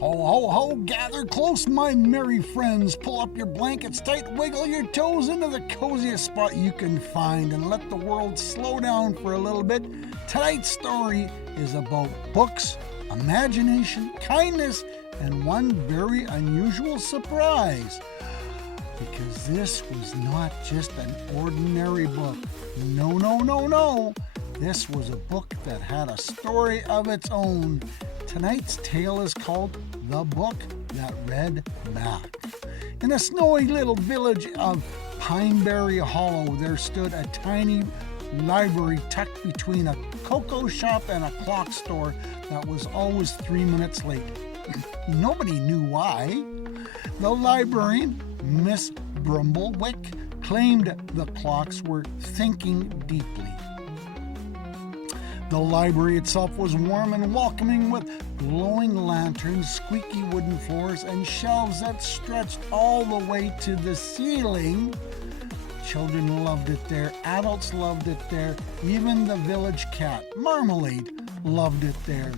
Ho, ho, ho, gather close, my merry friends. Pull up your blankets tight, wiggle your toes into the coziest spot you can find, and let the world slow down for a little bit. Tonight's story is about books, imagination, kindness, and one very unusual surprise. Because this was not just an ordinary book. No, no, no, no. This was a book that had a story of its own. Tonight's tale is called The Book That Read Back. In a snowy little village of Pineberry Hollow, there stood a tiny library tucked between a cocoa shop and a clock store that was always 3 minutes late. Nobody knew why. The librarian, Miss Brumblewick, claimed the clocks were thinking deeply. The library itself was warm and welcoming, with glowing lanterns, squeaky wooden floors, and shelves that stretched all the way to the ceiling. Children loved it there, adults loved it there, even the village cat, Marmalade, loved it there,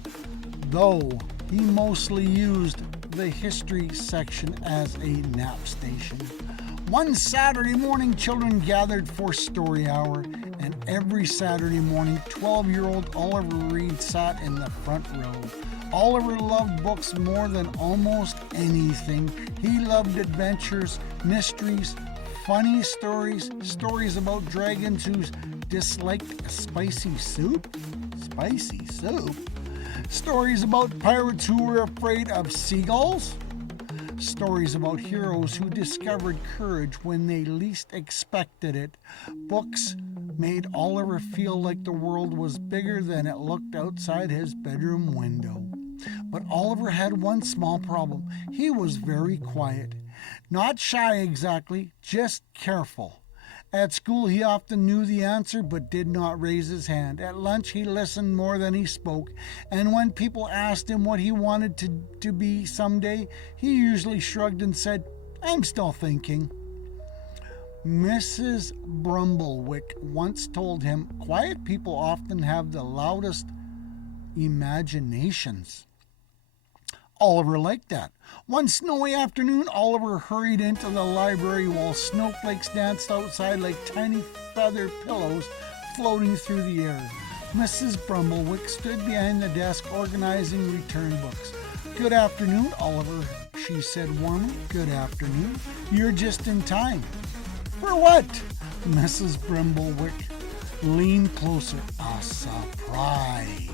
though he mostly used the history section as a nap station. One Saturday morning, children gathered for story hour, and every Saturday morning, 12-year-old Oliver Reed sat in the front row. Oliver loved books more than almost anything. He loved adventures, mysteries, funny stories, stories about dragons who disliked spicy soup, stories about pirates who were afraid of seagulls, stories about heroes who discovered courage when they least expected it. Books made Oliver feel like the world was bigger than it looked outside his bedroom window. But Oliver had one small problem. He was very quiet. Not shy exactly, just careful. At school, he often knew the answer but did not raise his hand. At lunch, he listened more than he spoke. And when people asked him what he wanted to be someday, he usually shrugged and said, "I'm still thinking." Mrs. Brumblewick once told him, "Quiet people often have the loudest imaginations." Oliver liked that. One snowy afternoon, Oliver hurried into the library while snowflakes danced outside like tiny feather pillows floating through the air. Mrs. Brumblewick stood behind the desk organizing return books. "Good afternoon, Oliver," she said warmly. "Good afternoon. You're just in time." "For what?" Mrs. Brumblewick leaned closer. "A surprise."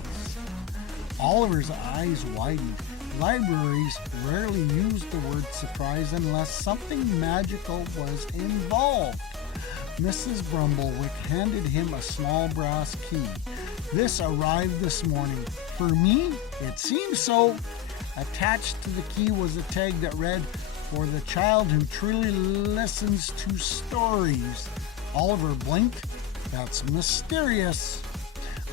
Oliver's eyes widened. Libraries rarely used the word surprise unless something magical was involved. Mrs. Brumblewick handed him a small brass key. "This arrived this morning." "For me?" "It seems so." Attached to the key was a tag that read, "For the child who truly listens to stories." Oliver blinked. "That's mysterious."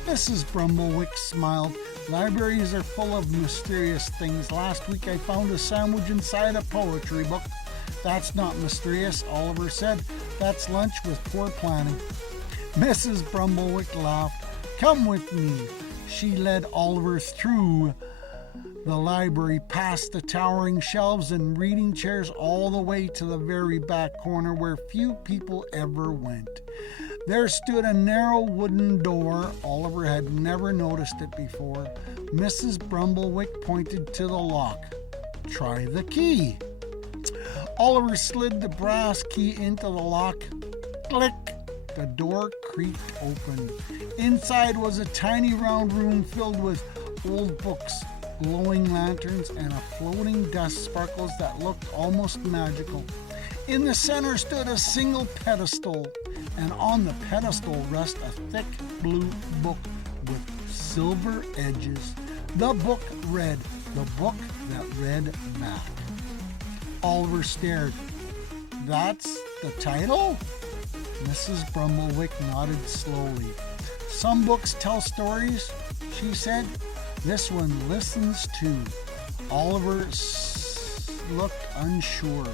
Mrs. Brumblewick smiled. "Libraries are full of mysterious things. Last week I found a sandwich inside a poetry book." "That's not mysterious," Oliver said. "That's lunch with poor planning." Mrs. Brumblewick laughed. "Come with me." She led Oliver through the library, past the towering shelves and reading chairs, all the way to the very back corner where few people ever went. There stood a narrow wooden door. Oliver had never noticed it before. Mrs. Brumblewick pointed to the lock. "Try the key." Oliver slid the brass key into the lock. Click! The door creaked open. Inside was a tiny round room filled with old books, glowing lanterns, and a floating dust sparkles that looked almost magical. In the center stood a single pedestal, and on the pedestal rested a thick blue book with silver edges. The book read, "The Book That Read Back." Oliver stared. "That's the title?" Mrs. Brumblewick nodded slowly. "Some books tell stories," she said. "This one listens too." Oliver looked unsure.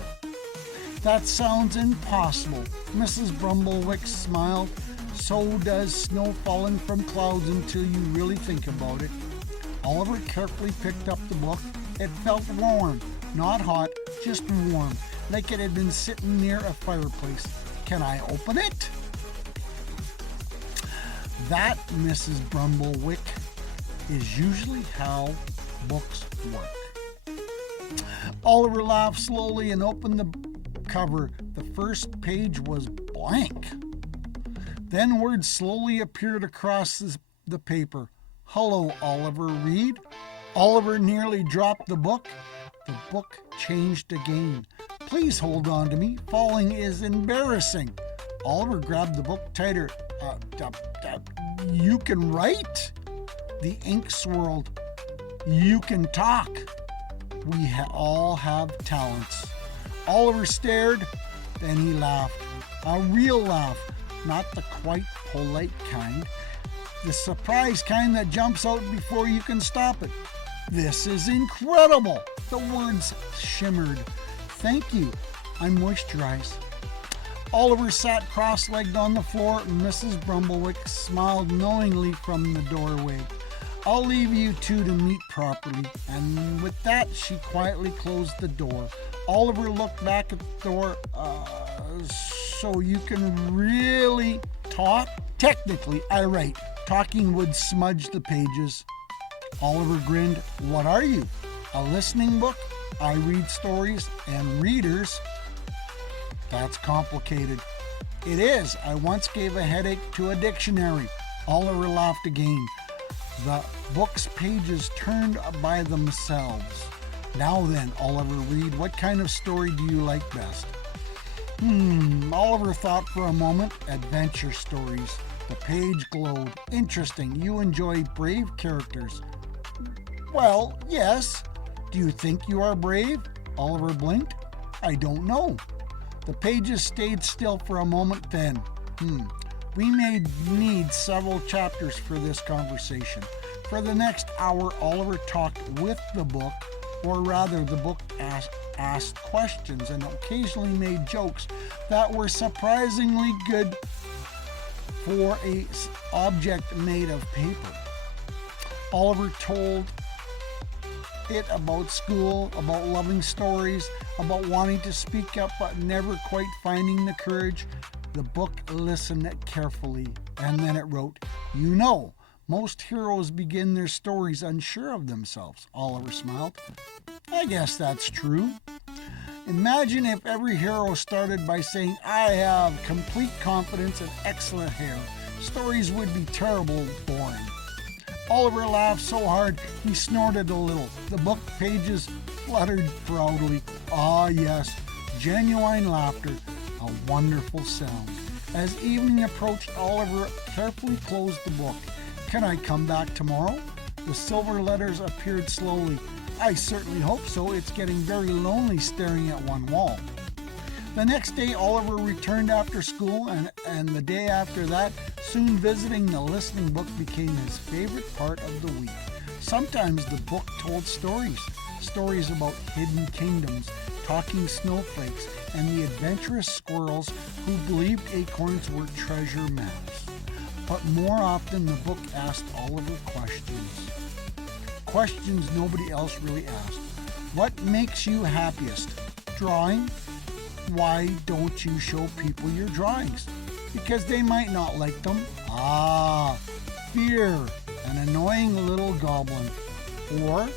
"That sounds impossible." Mrs. Brumblewick smiled. "So does snow falling from clouds until you really think about it." Oliver carefully picked up the book. It felt warm, not hot, just warm, like it had been sitting near a fireplace. Can I open it? That, Mrs. Brumblewick, is usually how books work. Oliver laughed slowly and opened the cover. The first page was blank. Then words slowly appeared across the paper. Hello, Oliver, read. Oliver nearly dropped the book. The book changed again. Please hold on to me. Falling is embarrassing. Oliver grabbed the book tighter. You can write? The ink swirled. You can talk. We all have talents. Oliver stared, then he laughed. A real laugh, not the quite polite kind. The surprise kind that jumps out before you can stop it. This is incredible. The words shimmered. Thank you. I moisturized. Oliver sat cross-legged on the floor, and Mrs. Brumblewick smiled knowingly from the doorway. I'll leave you two to meet properly. And with that, she quietly closed the door. Oliver looked back at the door. So you can really talk? Technically, I write. Talking would smudge the pages. Oliver grinned. What are you? A listening book? I read stories and readers. That's complicated. It is. I once gave a headache to a dictionary. Oliver laughed again. The book's pages turned by themselves. Now then, Oliver, read. What kind of story do you like best? Oliver thought for a moment. Adventure stories. The page glowed. Interesting. You enjoy brave characters. Well, yes. Do you think you are brave? Oliver blinked. I don't know. The pages stayed still for a moment, then. We may need several chapters for this conversation. For the next hour, Oliver talked with the book, or rather the book asked questions and occasionally made jokes that were surprisingly good for an object made of paper. Oliver told it about school, about loving stories, about wanting to speak up but never quite finding the courage. The book listened carefully, and then it wrote, You know, most heroes begin their stories unsure of themselves. Oliver smiled. I guess that's true. Imagine if every hero started by saying, I have complete confidence and excellent hair. Stories would be terrible boring. Oliver laughed so hard he snorted a little. The book pages fluttered proudly. Ah, yes, genuine laughter, a wonderful sound. As evening approached, Oliver carefully closed the book. Can I come back tomorrow? The silver letters appeared slowly. I certainly hope so. It's getting very lonely staring at one wall. The next day, Oliver returned after school, and the day after that, soon visiting the listening book became his favorite part of the week. Sometimes the book told stories about hidden kingdoms, talking snowflakes, and the adventurous squirrels who believed acorns were treasure maps. But more often, the book asked Oliver questions. Questions nobody else really asked. What makes you happiest? Drawing? Why don't you show people your drawings? Because they might not like them. Fear, an annoying little goblin. Or,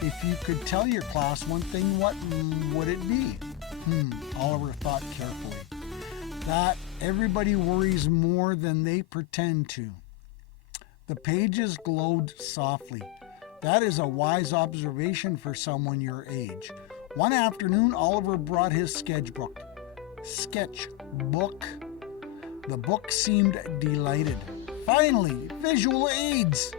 if you could tell your class one thing, what would it be? Oliver thought carefully. That everybody worries more than they pretend to. The pages glowed softly. That is a wise observation for someone your age. One afternoon, Oliver brought his sketchbook. The book seemed delighted. Finally, visual aids!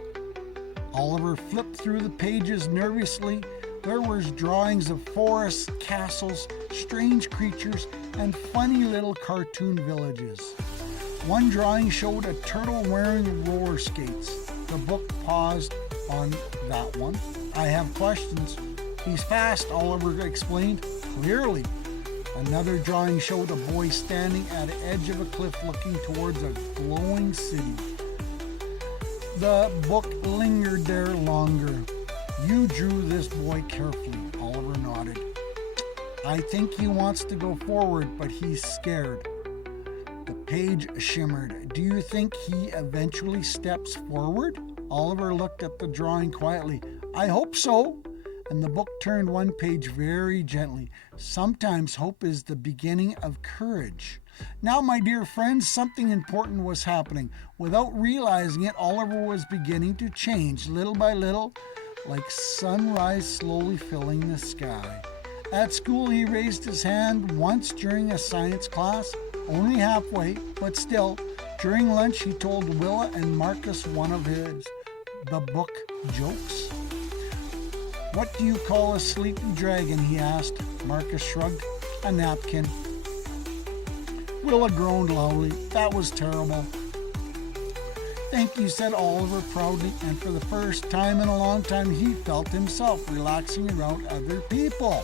Oliver flipped through the pages nervously. There was drawings of forests, castles, strange creatures, and funny little cartoon villages. One drawing showed a turtle wearing roller skates. The book paused on that one. I have questions. He's fast, Oliver explained. Clearly. Another drawing showed a boy standing at the edge of a cliff looking towards a glowing city. The book lingered there longer. You drew this boy carefully, Oliver nodded. I think he wants to go forward, but he's scared. The page shimmered. Do you think he eventually steps forward? Oliver looked at the drawing quietly. I hope so. And the book turned one page very gently. Sometimes hope is the beginning of courage. Now, my dear friends, something important was happening. Without realizing it, Oliver was beginning to change little by little, like sunrise slowly filling the sky. At school, he raised his hand once during a science class, only halfway, but still. During lunch, he told Willa and Marcus one of the book jokes. What do you call a sleepy dragon? He asked. Marcus shrugged. A napkin. Willa groaned loudly. That was terrible. Thank you, said Oliver proudly, and for the first time in a long time he felt himself relaxing around other people.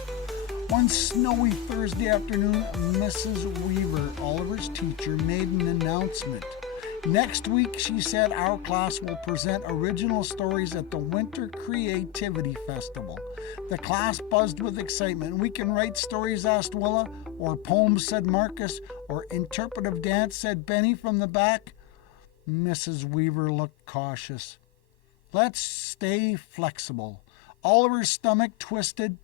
One snowy Thursday afternoon, Mrs. Weaver, Oliver's teacher, made an announcement. Next week, she said, our class will present original stories at the Winter Creativity Festival. The class buzzed with excitement. We can write stories, asked Willa, or poems, said Marcus, or interpretive dance, said Benny from the back. Mrs. Weaver looked cautious. Let's stay flexible. Oliver's stomach twisted.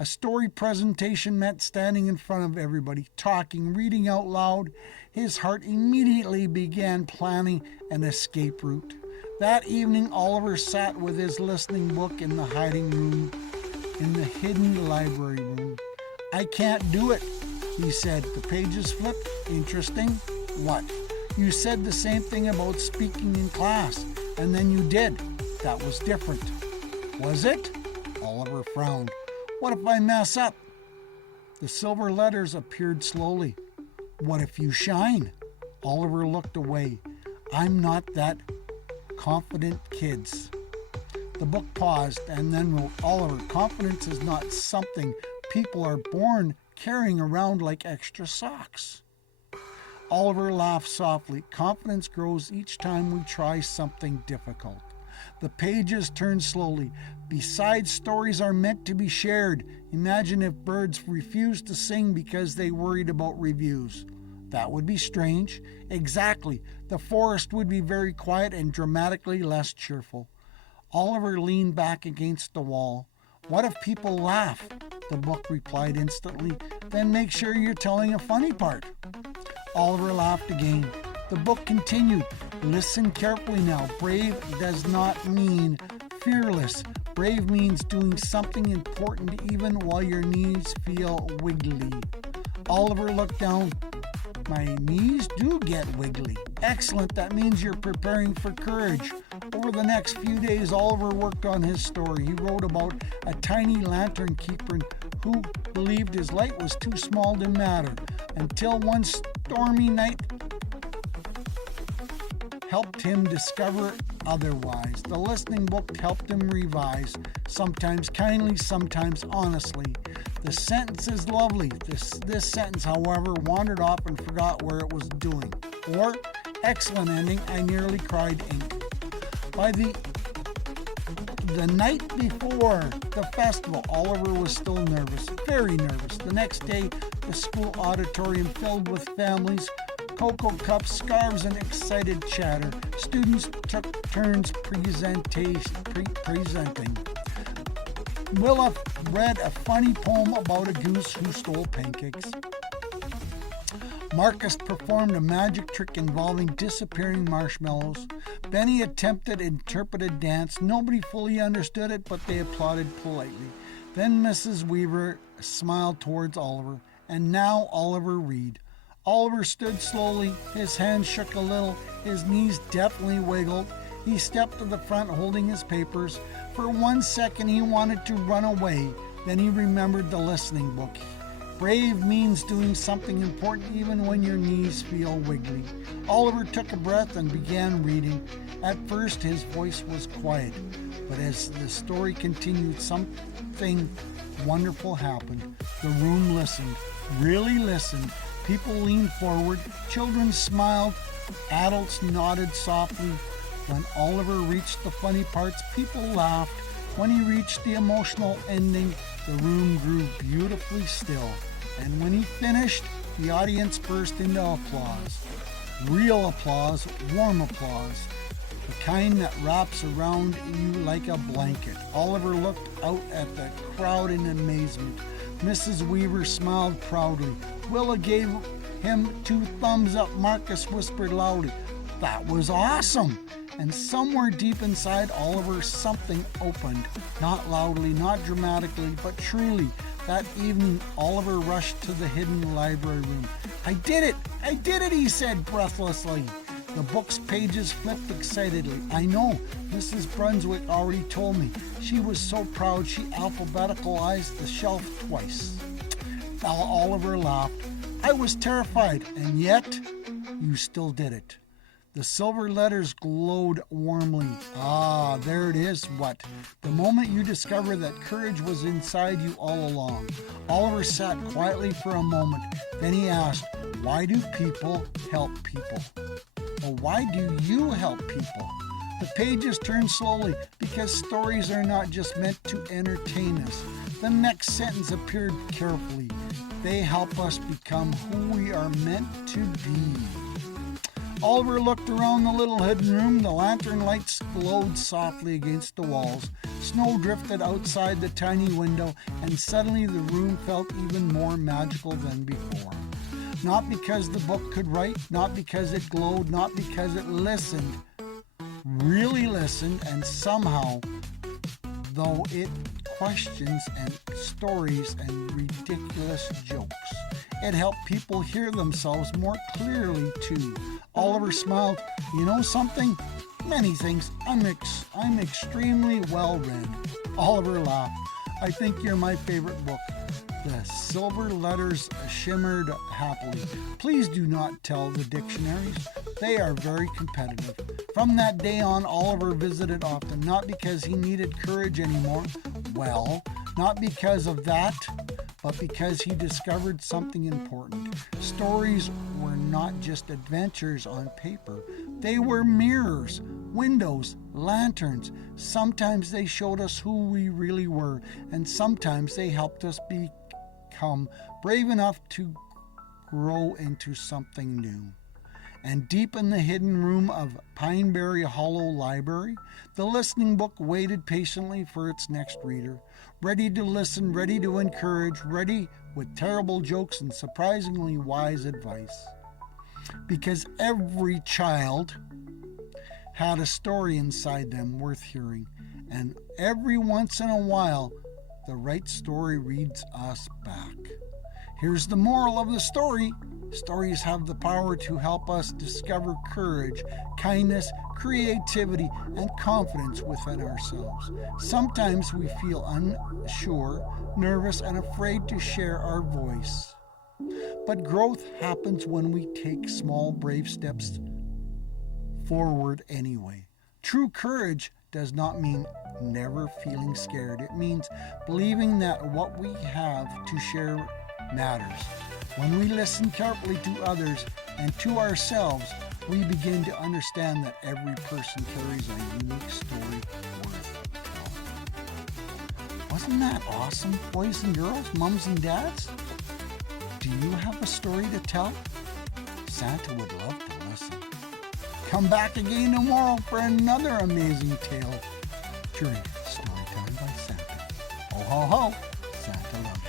A story presentation meant standing in front of everybody, talking, reading out loud. His heart immediately began planning an escape route. That evening, Oliver sat with his listening book in the hiding room, in the hidden library room. I can't do it, he said. The pages flipped. Interesting. What? You said the same thing about speaking in class, and then you did. That was different. Was it? Oliver frowned. What if I mess up? The silver letters appeared slowly. What if you shine? Oliver looked away. I'm not that confident, kids. The book paused and then wrote, Oliver, confidence is not something people are born carrying around like extra socks. Oliver laughed softly. Confidence grows each time we try something difficult. The pages turned slowly. Besides, stories are meant to be shared. Imagine if birds refused to sing because they worried about reviews. That would be strange. Exactly. The forest would be very quiet and dramatically less cheerful. Oliver leaned back against the wall. What if people laugh? The book replied instantly. Then make sure you're telling a funny part. Oliver laughed again. The book continued. Listen carefully now. Brave does not mean fearless. Brave means doing something important even while your knees feel wiggly. Oliver looked down. My knees do get wiggly. Excellent. That means you're preparing for courage. Over the next few days, Oliver worked on his story. He wrote about a tiny lantern keeper who believed his light was too small to matter, until one stormy night helped him discover otherwise. The listening book helped him revise, sometimes kindly, sometimes honestly. The sentence is lovely. This sentence, however, wandered off and forgot where it was doing. Or, excellent ending, I nearly cried ink. By the night before the festival, Oliver was still nervous, very nervous. The next day, the school auditorium filled with families, cocoa cups, scarves, and excited chatter. Students took turns presenting. Willa read a funny poem about a goose who stole pancakes. Marcus performed a magic trick involving disappearing marshmallows. Benny attempted interpreted dance. Nobody fully understood it, but they applauded politely. Then Mrs. Weaver smiled towards Oliver. And now Oliver read. Oliver stood slowly. His hands shook a little. His knees definitely wiggled. He stepped to the front holding his papers. For 1 second he wanted to run away. Then he remembered the listening book. Brave means doing something important even when your knees feel wiggly. Oliver took a breath and began reading. At first his voice was quiet, but as the story continued, something wonderful happened. The room listened, really listened. People leaned forward, children smiled, adults nodded softly. When Oliver reached the funny parts, people laughed. When he reached the emotional ending, the room grew beautifully still. And when he finished, the audience burst into applause. Real applause, warm applause. The kind that wraps around you like a blanket. Oliver looked out at the crowd in amazement. Mrs. Weaver smiled proudly. Willa gave him 2 thumbs up. Marcus whispered loudly, "That was awesome!" And somewhere deep inside Oliver, something opened. Not loudly, not dramatically, but truly. That evening, Oliver rushed to the hidden library room. I did it! I did it!" he said breathlessly. The book's pages flipped excitedly. "I know, Mrs. Brunswick already told me. She was so proud she alphabeticalized the shelf twice." Oliver laughed. "I was terrified, and yet you still did it." The silver letters glowed warmly. Ah, there it is, what? The moment you discover that courage was inside you all along. Oliver sat quietly for a moment. Then he asked, why do people help people? Or why do you help people? The pages turned slowly because stories are not just meant to entertain us. The next sentence appeared carefully. They help us become who we are meant to be. Oliver looked around the little hidden room. The lantern lights glowed softly against the walls. Snow drifted outside the tiny window, and suddenly the room felt even more magical than before. Not because the book could write, not because it glowed, not because it listened, really listened, and somehow, though it questions and stories and ridiculous jokes, it helped people hear themselves more clearly too. Oliver smiled. You know something? Many things. I'm extremely well read. Oliver laughed. I think you're my favorite book. The silver letters shimmered happily. Please do not tell the dictionaries. They are very competitive. From that day on, Oliver visited often, not because he needed courage anymore. Well, not because of that, but because he discovered something important. Stories were not just adventures on paper. They were mirrors, windows, lanterns. Sometimes they showed us who we really were, and sometimes they helped us become brave enough to grow into something new. And deep in the hidden room of Pineberry Hollow Library, the listening book waited patiently for its next reader, ready to listen, ready to encourage, ready with terrible jokes and surprisingly wise advice. Because every child had a story inside them worth hearing, and every once in a while, the right story reads us back. Here's the moral of the story. Stories have the power to help us discover courage, kindness, creativity, and confidence within ourselves. Sometimes we feel unsure, nervous, and afraid to share our voice. But growth happens when we take small, brave steps forward anyway. True courage does not mean never feeling scared. It means believing that what we have to share matters. When we listen carefully to others and to ourselves, we begin to understand that every person carries a unique story worth telling. Wasn't that awesome, boys and girls, mums and dads? Do you have a story to tell? Santa would love to listen. Come back again tomorrow for another amazing tale during Storytime by Santa. Ho, ho, ho. Santa loves you.